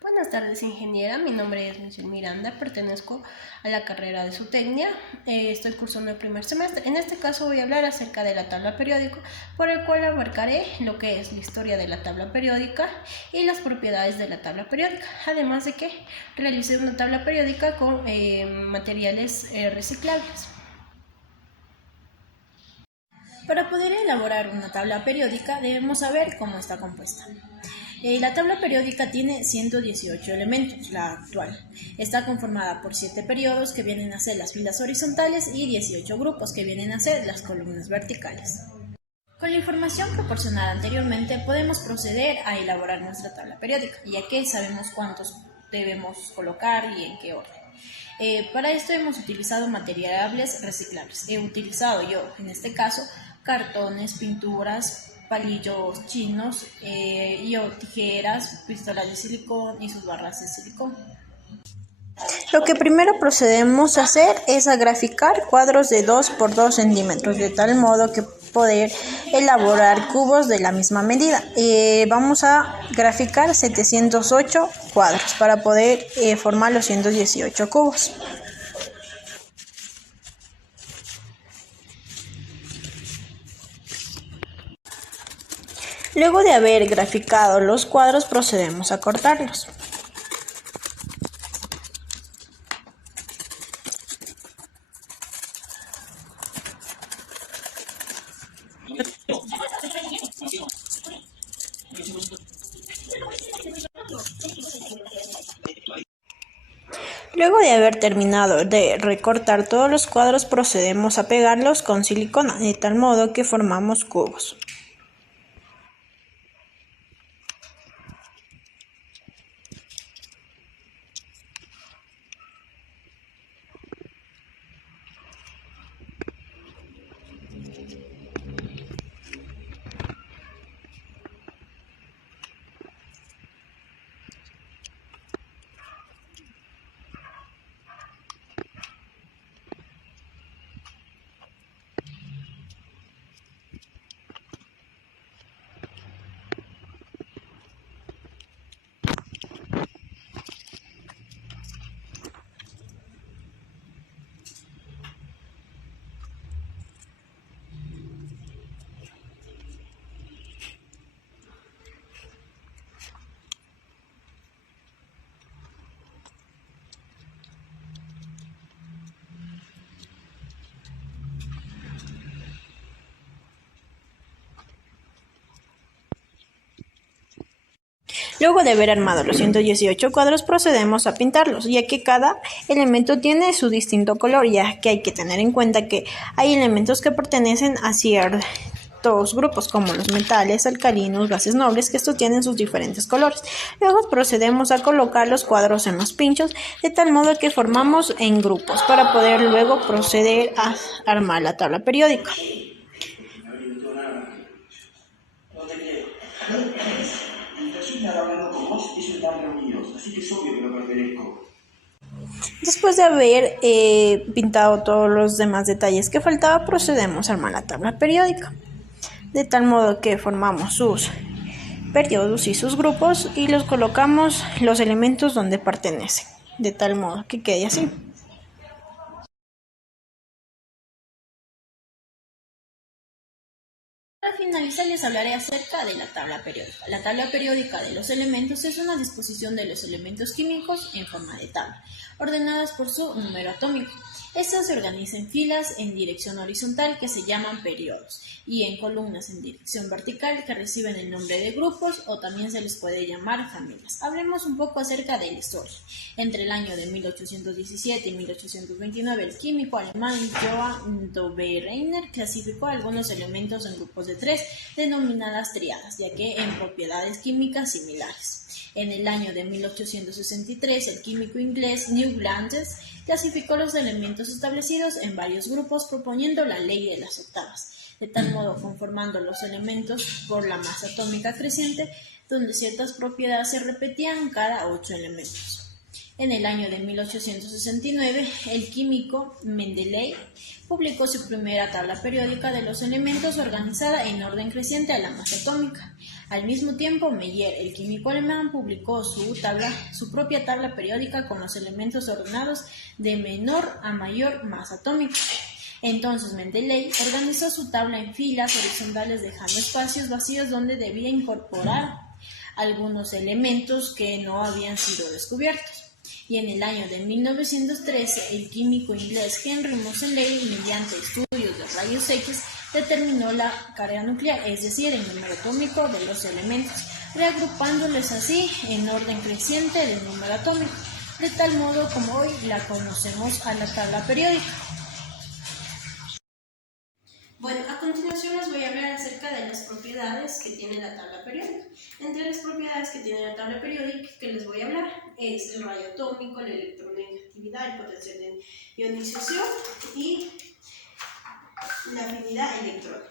Buenas tardes, ingeniera. Mi nombre es Michelle Miranda, pertenezco a la carrera de zootecnia. Estoy cursando el primer semestre. En este caso voy a hablar acerca de la tabla periódica, por el cual abarcaré lo que es la historia de la tabla periódica y las propiedades de la tabla periódica, además de que realicé una tabla periódica con materiales reciclables. Para poder elaborar una tabla periódica debemos saber cómo está compuesta. La tabla periódica tiene 118 elementos, la actual. Está conformada por 7 periodos que vienen a ser las filas horizontales y 18 grupos que vienen a ser las columnas verticales. Con la información proporcionada anteriormente podemos proceder a elaborar nuestra tabla periódica, ya que sabemos cuántos debemos colocar y en qué orden. Para esto hemos utilizado materiales reciclables. He utilizado yo, en este caso, cartones, pinturas, palillos chinos, tijeras, pistolas de silicón y sus barras de silicón. Lo que primero procedemos a hacer es a graficar cuadros de 2 por 2 centímetros, de tal modo que poder elaborar cubos de la misma medida. Vamos a graficar 708 cuadros para poder formar los 118 cubos. Luego de haber graficado los cuadros, procedemos a cortarlos. Luego de haber terminado de recortar todos los cuadros, procedemos a pegarlos con silicona, de tal modo que formamos cubos. Luego de haber armado los 118 cuadros, procedemos a pintarlos, ya que cada elemento tiene su distinto color, ya que hay que tener en cuenta que hay elementos que pertenecen a ciertos grupos, como los metales, alcalinos, gases nobles, que estos tienen sus diferentes colores. Luego procedemos a colocar los cuadros en los pinchos, de tal modo que formamos en grupos, para poder luego proceder a armar la tabla periódica. Después de haber pintado todos los demás detalles que faltaba, procedemos a armar la tabla periódica, de tal modo que formamos sus periodos y sus grupos y los colocamos los elementos donde pertenecen, de tal modo que quede así. Para finalizar les hablaré acerca de la tabla periódica. La tabla periódica de los elementos es una disposición de los elementos químicos en forma de tabla, ordenadas por su número atómico. Estas se organizan en filas en dirección horizontal que se llaman periodos y en columnas en dirección vertical que reciben el nombre de grupos o también se les puede llamar familias. Hablemos un poco acerca de la historia. Entre el año de 1817 y 1829, el químico alemán Johann Dobereiner clasificó algunos elementos en grupos de 3, denominadas tríadas, ya que en propiedades químicas similares. En el año de 1863, el químico inglés Newlands clasificó los elementos establecidos en varios grupos proponiendo la ley de las octavas, de tal modo conformando los elementos por la masa atómica creciente, donde ciertas propiedades se repetían cada 8 elementos. En el año de 1869, el químico Mendeley publicó su primera tabla periódica de los elementos organizada en orden creciente a la masa atómica. Al mismo tiempo, Meyer, el químico alemán, publicó su propia tabla periódica con los elementos ordenados de menor a mayor masa atómica. Entonces Mendeley organizó su tabla en filas horizontales, dejando espacios vacíos donde debía incorporar algunos elementos que no habían sido descubiertos. Y en el año de 1913, el químico inglés Henry Moseley, mediante estudios de rayos X, determinó la carga nuclear, es decir, el número atómico de los elementos, reagrupándoles así en orden creciente del número atómico, de tal modo como hoy la conocemos a la tabla periódica. Bueno, a continuación les voy a hablar acerca de las propiedades que tiene la tabla periódica. Entre las propiedades que tiene la tabla periódica que les voy a hablar es el radio atómico, la electronegatividad, el potencial de ionización y la afinidad electrónica.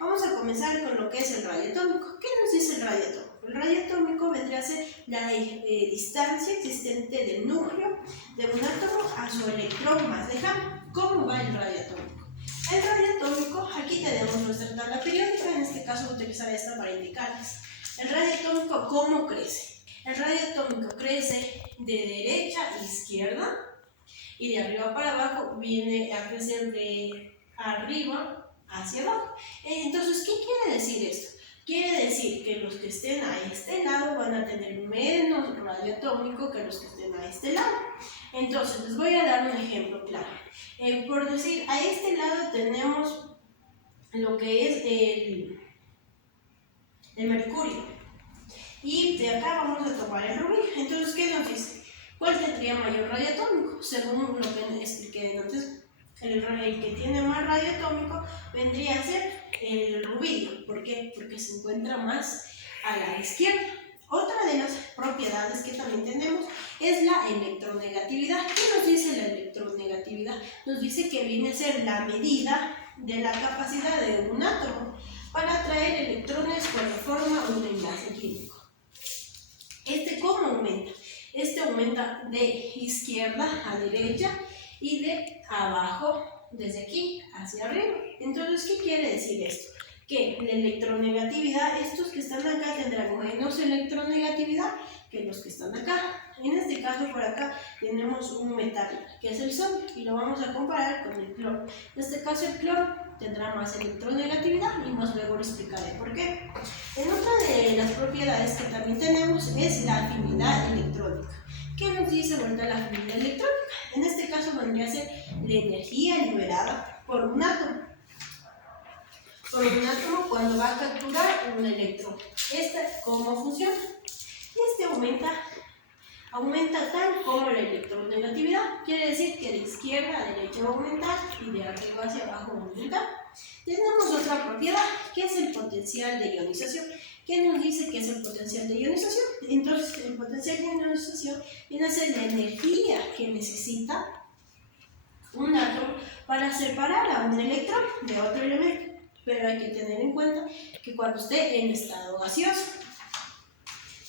Vamos a comenzar con lo que es el radio atómico. ¿Qué nos dice el radio atómico? El radio atómico vendría a ser la distancia existente del núcleo de un átomo a su electrón más lejano. ¿Cómo va el radio atómico? El radio atómico, aquí tenemos nuestra tabla periódica, en este caso voy a utilizar esta para indicarles. El radio atómico, ¿cómo crece? El radio atómico crece de derecha a izquierda y de arriba para abajo viene a crecer de arriba hacia abajo. Entonces, ¿qué quiere decir esto? Quiere decir que los que estén a este lado van a tener menos radio atómico que los que estén a este lado. Entonces, les voy a dar un ejemplo claro. Por decir, a este lado tenemos lo que es el mercurio. Y de acá vamos a tomar el rubí. Entonces, ¿qué nos dice? ¿Cuál tendría mayor radio atómico? Según lo que expliqué antes, el que tiene más radio atómico vendría a ser el rubidio. ¿Por qué? Porque se encuentra más a la izquierda. Otra de las propiedades que también tenemos es la electronegatividad. ¿Qué nos dice la electronegatividad? Nos dice que viene a ser la medida de la capacidad de un átomo para atraer electrones cuando forma un enlace químico. ¿Cómo aumenta? Aumenta de izquierda a derecha y de abajo, desde aquí hacia arriba. Entonces, ¿qué quiere decir esto? Que la electronegatividad, estos que están acá tendrán menos electronegatividad que los que están acá. En este caso, por acá tenemos un metal, que es el sodio, y lo vamos a comparar con el cloro. En este caso, el cloro tendrá más electronegatividad y más luego lo explicaré por qué. En otra de las propiedades que también tenemos es la afinidad electrónica. ¿Qué nos dice vuelta la afinidad electrónica? En este caso vendría a ser la energía liberada por un átomo. Cuando va a capturar un electrón. ¿Cómo funciona? Aumenta tal como la electronegatividad. Quiere decir que de izquierda a derecha va a aumentar y de arriba hacia abajo va a aumentar. Tenemos otra propiedad que es el potencial de ionización. ¿Qué nos dice que es el potencial de ionización? Entonces, el potencial de ionización viene a ser la energía que necesita un átomo para separar a un electrón de otro elemento. Pero hay que tener en cuenta que cuando esté en estado gaseoso,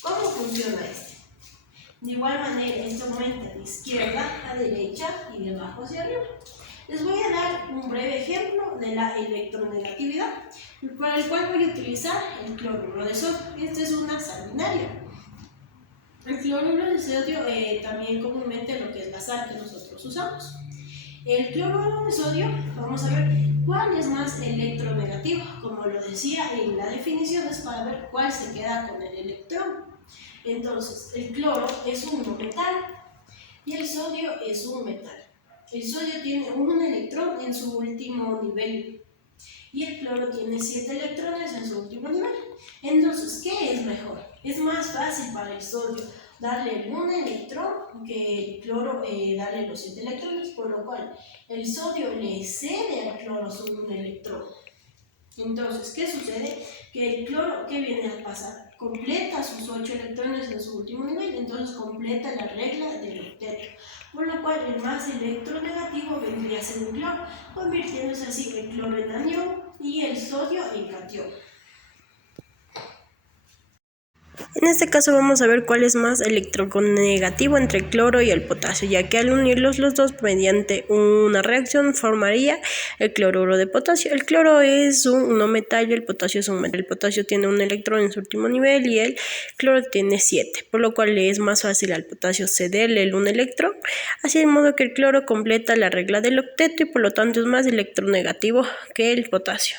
¿cómo funciona esto? De igual manera, esto aumenta de izquierda a derecha y de abajo hacia arriba. Les voy a dar un breve ejemplo de la electronegatividad, para el cual voy a utilizar el cloruro de sodio. Esta es una sal binaria. El cloruro de sodio también comúnmente lo que es la sal que nosotros usamos. El cloruro de sodio, vamos a ver cuál es más electronegativo. Como lo decía en la definición, es para ver cuál se queda con el electrón. Entonces, el cloro es un metal y el sodio es un metal. El sodio tiene un electrón en su último nivel y el cloro tiene 7 electrones en su último nivel. Entonces, ¿qué es mejor? Es más fácil para el sodio darle un electrón que el cloro darle los 7 electrones, por lo cual el sodio le cede al cloro un electrón. Entonces, ¿qué sucede? Que el cloro, ¿qué viene a pasar? Completa sus 8 electrones en su último nivel, entonces completa la regla del octeto, por lo cual el más electronegativo vendría a ser el cloro, convirtiéndose así el cloro en anión y el sodio en catión. En este caso vamos a ver cuál es más electronegativo entre el cloro y el potasio, ya que al unirlos los dos mediante una reacción formaría el cloruro de potasio. El cloro es un no metal y el potasio es un metal. El potasio tiene un electrón en su último nivel y el cloro tiene 7, por lo cual le es más fácil al potasio cederle un electrón, así de modo que el cloro completa la regla del octeto y por lo tanto es más electronegativo que el potasio.